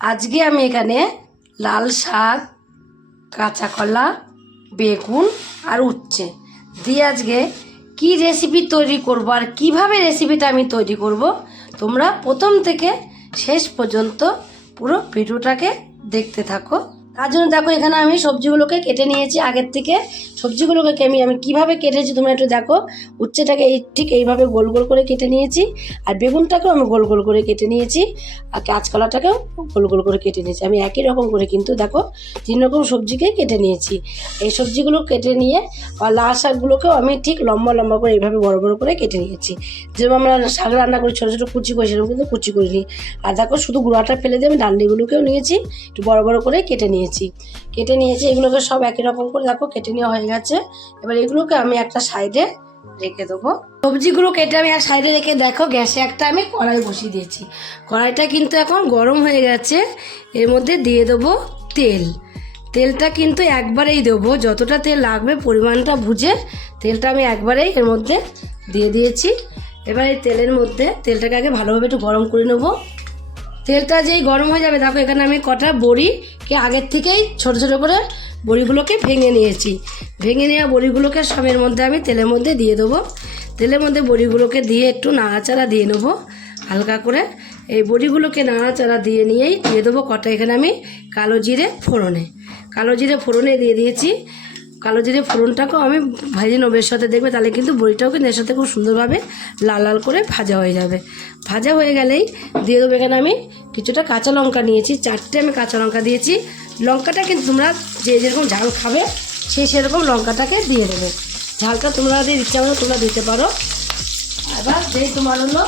আজকে আমি এখানে লাল শাক, কাঁচা কলা, বেগুন আর উচ্ছে দিয়ে আজকে কি রেসিপি তৈরি করব আর কিভাবে রেসিপিটা আমি তৈরি করব, তোমরা প্রথম থেকে শেষ পর্যন্ত পুরো ভিডিওটাকে দেখতে থাকো। তার জন্য দেখো এখানে আমি সবজিগুলোকে কেটে নিয়েছি আগের থেকে। সবজিগুলোকে আমি কিভাবে কেটেছি তোমরা একটু দেখো। উচ্ছেটাকে ঠিক এইভাবে গোল গোল করে কেটে নিয়েছি, আর বেগুনটাকেও আমি গোল গোল করে কেটে নিয়েছি, আর কাঁচকলাটাকেও গোল গোল করে কেটে নিয়েছি। আমি একই রকম করে কিন্তু দেখো 3 রকম সবজিকে কেটে নিয়েছি। এই সবজিগুলো কেটে নিয়ে আর লাল শাকগুলোকেও আমি ঠিক লম্বা লম্বা করে এইভাবে বড় বড় করে কেটে নিয়েছি। যেরকম আমরা শাক রান্না করি ছোটো ছোটো কুচি করে, সেরকম কিন্তু কুচি করিনি। আর দেখো শুধু গুঁড়াটা ফেলে দিয়ে আমি ডান্ডিগুলোকেও নিয়েছি, একটু বড় বড় করে কেটে নিয়েছি। এগুলোকে সব একই রকম করে দেখো কেটে নেওয়া হয়ে গেছে। এবার এগুলোকে আমি একটা সাইডে রেখে দেবো। সবজিগুলো কেটে আমি এক সাইডে রেখে দেখো গ্যাসে একটা আমি কড়াই বসিয়ে দিয়েছি। কড়াইটা কিন্তু এখন গরম হয়ে গেছে। এর মধ্যে দিয়ে দেবো তেল। তেলটা কিন্তু একবারেই দেবো, যতটা তেল লাগবে পরিমাণটা বুঝে তেলটা আমি একবারেই এর মধ্যে দিয়ে দিয়েছি। এবার এই তেলের মধ্যে তেলটাকে আগে ভালোভাবে একটু গরম করে নেবো। তেলটা যেই গরম হয়ে যাবে দেখো এখানে আমি কটা বড়িকে আগের থেকেই ছোট ছোট করে বড়িগুলোকে ভেঙে নিয়েছি। ভেঙে নেওয়া বড়িগুলোকে সবের মধ্যে আমি তেলের মধ্যে দিয়ে দেবো। তেলের মধ্যে বড়িগুলোকে দিয়ে একটু নাড়াচাড়া দিয়ে নেবো হালকা করে। এই বড়িগুলোকে নাড়াচাড়া দিয়ে নিয়েই দিয়ে দেবো কটা এখানে আমি কালো জিরে ফোড়নে দিয়ে দিয়েছি। কালো জিরে ফোড়নটাকেও আমি ভেজে নেবো এর সাথে, দেখবে তাহলে কিন্তু বড়িটাও কিন্তু এর সাথে খুব সুন্দরভাবে লাল লাল করে ভাজা হয়ে যাবে। ভাজা হয়ে গেলেই দিয়ে দেবো এখানে আমি কিছুটা কাঁচা লঙ্কা নিয়েছি, 4টে আমি কাঁচা লঙ্কা দিয়েছি। লঙ্কাটা কিন্তু তোমরা যে যেরকম ঝাল খাবে সেরকম লঙ্কাটাকে দিয়ে দেবে। ঝালটা তোমরা ইচ্ছা মতো তোমরা দিতে পারো। এবার যেই তোমার হলো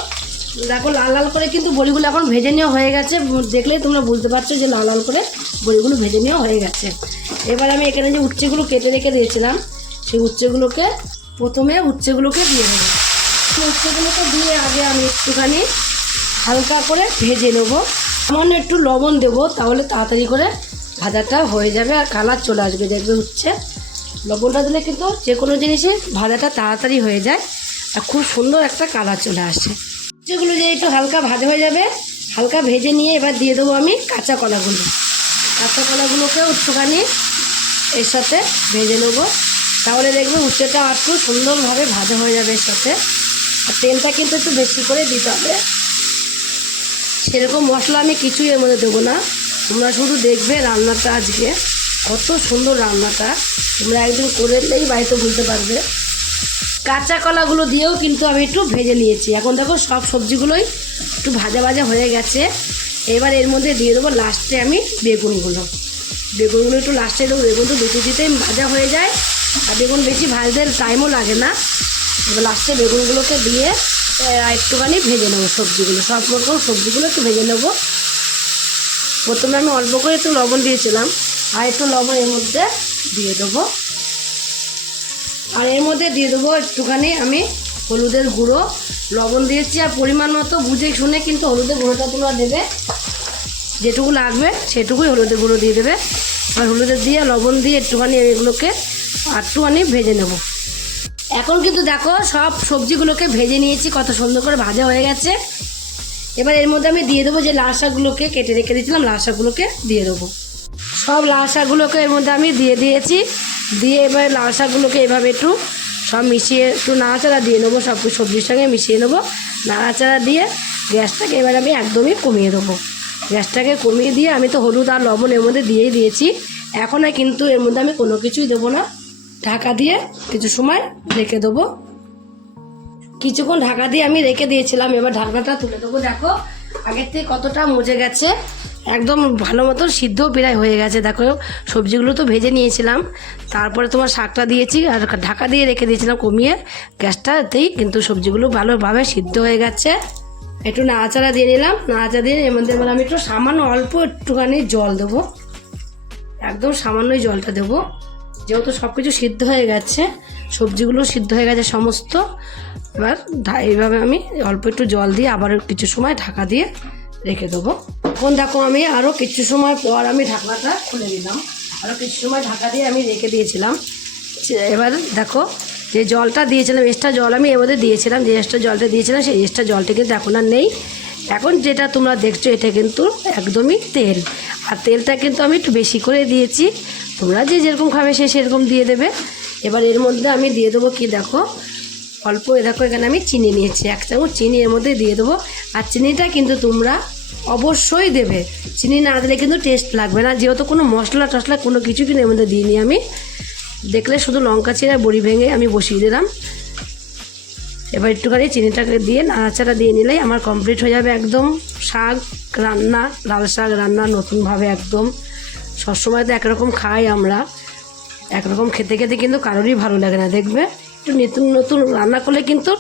দেখো লাল লাল করে কিন্তু বড়িগুলো এখন ভেজে নেওয়া হয়ে গেছে। দেখলেই তোমরা বুঝতে পারছো যে লাল লাল করে বড়িগুলো ভেজে নেওয়া হয়ে গেছে। এবার আমি এখানে যে উচ্ছেগুলো কেটে রেখে দিয়েছিলাম সেই উচ্ছেগুলোকে দিয়ে দেবো। উচ্ছেগুলোকে দিয়ে আগে আমি একটুখানি হালকা করে ভেজে নেবো। সামান্য একটু লবণ দেবো, তাহলে তাড়াতাড়ি করে ভাজাটা হয়ে যাবে আর কালার চলে আসবে। দেখবে উচ্ছে লবণটা দিলে কিন্তু যে কোনো জিনিসে ভাজাটা তাড়াতাড়ি হয়ে যায় আর খুব সুন্দর একটা কালার চলে আসে। উচ্ছেগুলো যে একটু হালকা ভাজা হয়ে যাবে, হালকা ভেজে নিয়ে এবার দিয়ে দেবো আমি কাঁচা কলাগুলোকেও একটুখানি এর সাথে ভেজে নেবো। তাহলে দেখবে উচ্ছেটা একটু সুন্দরভাবে ভাজা হয়ে যাবে এর সাথে। আর তেলটা কিন্তু একটু বেশি করে দিতে হবে। সেরকম মশলা আমি কিছুই এর মধ্যে দেবো না। তোমরা শুধু দেখবে রান্নাটা আজকে কত সুন্দর রান্নাটা, তোমরা একদিন করলেই বাড়িতে বুঝতে পারবে। কাঁচা কলাগুলো দিয়েও কিন্তু আমি একটু ভেজে নিয়েছি। এখন দেখো সব সবজিগুলোই একটু ভাজা ভাজা হয়ে গেছে। এবার এর মধ্যে দিয়ে দেবো লাস্টে আমি বেগুনগুলো একটু লাস্টে দেবো। বেগুন তো দিতেই ভাজা হয়ে যায় আর বেগুন বেশি ভাজতে টাইমও লাগে না। এবার লাস্টে বেগুনগুলোকে দিয়ে একটুখানি ভেজে নেবো সবজিগুলো, সব রকম সবজিগুলো একটু ভেজে নেবো। প্রথমে আমি অল্প করে একটু লবণ দিয়েছিলাম, আর একটু লবণ এর মধ্যে দিয়ে দেবো। আর এর মধ্যে দিয়ে দেবো একটুখানি আমি হলুদের গুঁড়ো। লবণ দিয়েছি আর পরিমাণ মতো বুঝে শুনে কিন্তু হলুদের গুঁড়োটা তোমরা দেবে, যেটুকু লাগবে সেটুকুই হলুদের গুঁড়ো দিয়ে দেবে। আর হলুদের দিয়ে লবণ দিয়ে একটুখানি এগুলোকে একটুখানি ভেজে নেব। এখন কিন্তু দেখো সব সবজিগুলোকে ভেজে নিয়েছি, কত সুন্দর করে ভাজা হয়ে গেছে। এবার এর মধ্যে আমি দিয়ে দেবো যে লাল শাকগুলোকে কেটে রেখে দিয়েছিলাম, লাল শাকগুলোকে দিয়ে দেবো। সব লাল শাকগুলোকে এর মধ্যে আমি দিয়ে দিয়েছি। দিয়ে এবার লাল শাকগুলোকে এভাবে একটু সব মিশিয়ে একটু নাড়াচাড়া দিয়ে নেবো, সব সবজির সঙ্গে মিশিয়ে নেবো। নাড়াচাড়া দিয়ে গ্যাসটাকে এবার আমি একদমই কমিয়ে দেবো। গ্যাসটাকে কমিয়ে দিয়ে আমি তো হলুদ আর লবণ এর মধ্যে দিয়েই দিয়েছি। এখন আর কিন্তু এর মধ্যে আমি কোনো কিছুই দেবো না। ঢাকা দিয়ে কিছু সময় রেখে দেবো। কিছুক্ষণ ঢাকা দিয়ে আমি রেখে দিয়েছিলাম। এবার ঢাকনাটা তুলে দেবো। দেখো আগের থেকে কতটা মজে গেছে, একদম ভালো মতো সিদ্ধ প্রায় হয়ে গেছে। দেখো সবজিগুলো তো ভেজে নিয়েছিলাম, তারপরে তোমার শাকটা দিয়েছি আর ঢাকা দিয়ে রেখে দিয়েছিলাম কমিয়ে গ্যাসটাতেই, কিন্তু সবজিগুলো ভালোভাবে সিদ্ধ হয়ে গেছে। একটু নাড়াচাড়া দিয়ে নিলাম। নাড়াচাড়া দিয়ে এর মধ্যে এবার আমি একটু সামান্য অল্প একটুখানি জল দেবো, একদম সামান্যই জলটা দেবো। যেহেতু সব কিছু সিদ্ধ হয়ে গেছে, সবজিগুলো সিদ্ধ হয়ে গেছে সমস্ত। এবার এইভাবে আমি অল্প একটু জল দিয়ে আবার কিছু সময় ঢাকা দিয়ে রেখে দেবো। এখন দেখো আমি আরও কিছু সময় পর আমি ঢাকনাটা খুলে দিলাম। আরও কিছু সময় ঢাকা দিয়ে আমি রেখে দিয়েছিলাম। এবার দেখো যে জলটা দিয়েছিলাম, এক্সট্রা জল আমি এর মধ্যে দিয়েছিলাম, যে এক্সট্রা জলটা দিয়েছিলাম সেই এক্সট্রা জলটা কিন্তু এখন আর নেই। এখন যেটা তোমরা দেখছো এটা কিন্তু একদমই তেল, আর তেলটা কিন্তু আমি একটু বেশি করে দিয়েছি। তোমরা যে যেরকম খাবে সে সেরকম দিয়ে দেবে। এবার এর মধ্যে আমি দিয়ে দেবো কি দেখো, অল্প দেখো এখানে আমি চিনি নিয়েছি, 1 চামচ চিনি এর মধ্যে দিয়ে দেবো। আর চিনিটা কিন্তু তোমরা অবশ্যই দেবে, চিনি না দিলে কিন্তু টেস্ট লাগবে না। যেহেতু কোনো মশলা টশলা কোনো কিছু কিন্তু এর মধ্যে দিইনি আমি, দেখলে শুধু লঙ্কা চিরা বড়ি ভেঙে আমি বসিয়ে দিলাম। এবার একটুখানি চিনিটাকে দিয়ে নাড়াচাড়া দিয়ে নিলেই আমার কমপ্লিট হয়ে যাবে একদম শাক রান্না, লাল শাক রান্না নতুনভাবে একদম। সবসময় তো একরকম খাই আমরা, একরকম খেতে খেতে কিন্তু কারোরই ভালো লাগে না। দেখবে একটু নতুন নতুন রান্না করলে কিন্তু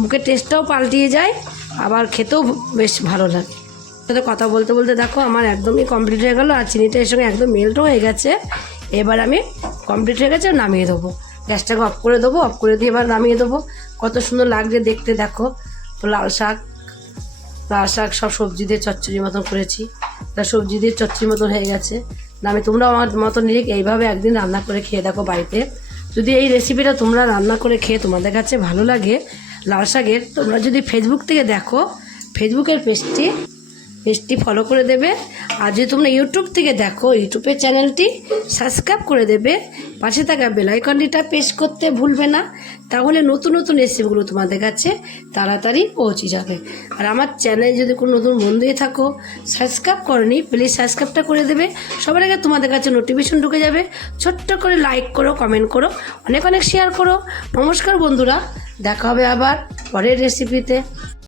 মুখের টেস্টটাও পাল্টিয়ে যায়, আবার খেতেও বেশ ভালো লাগে। তো কথা বলতে বলতে দেখো আমার একদমই কমপ্লিট হয়ে গেল, আর চিনিটা এর সঙ্গে একদম মেল্টও হয়ে গেছে। এবার আমি কমপ্লিট হয়ে গেছে নামিয়ে দেবো, গ্যাসটাকে অফ করে দেবো, অফ করে দিয়ে এবার নামিয়ে দেবো। কত সুন্দর লাগছে দেখতে দেখো। তো লাল শাক সব সবজি দিয়ে চচ্চড়ির মতন করেছি, তা সবজি দিয়ে চচ্চড়ির মতন হয়ে গেছে। আমি তোমরাও আমার মতন নিয়ে এইভাবে একদিন রান্না করে খেয়ে দেখো বাড়িতে। যদি এই রেসিপিটা তোমরা রান্না করে খেয়ে তোমাদের কাছে ভালো লাগে লাল শাকের, তোমরা যদি ফেসবুক থেকে দেখো ফেসবুকের পেজটি ফলো করে দেবে। আর যদি তোমরা ইউটিউব থেকে দেখো ইউটিউবের চ্যানেলটি সাবস্ক্রাইব করে দেবে, পাশে থাকা বেল আইকনটিটা প্রেস করতে ভুলবে না, তাহলে নতুন নতুন রেসিপিগুলো তোমাদের কাছে তাড়াতাড়ি পৌঁছে যাবে। আর আমার চ্যানেলে যদি কোনো নতুন বন্ধুই থাকো সাবস্ক্রাইব করনি, প্লিজ সাবস্ক্রাইবটা করে দেবে, সবার আগে তোমাদের কাছে নোটিফিকেশন ঢুকে যাবে। ছোট্ট করে লাইক করো, কমেন্ট করো, অনেক অনেক শেয়ার করো। নমস্কার বন্ধুরা, দেখা হবে আবার পরের রেসিপিতে।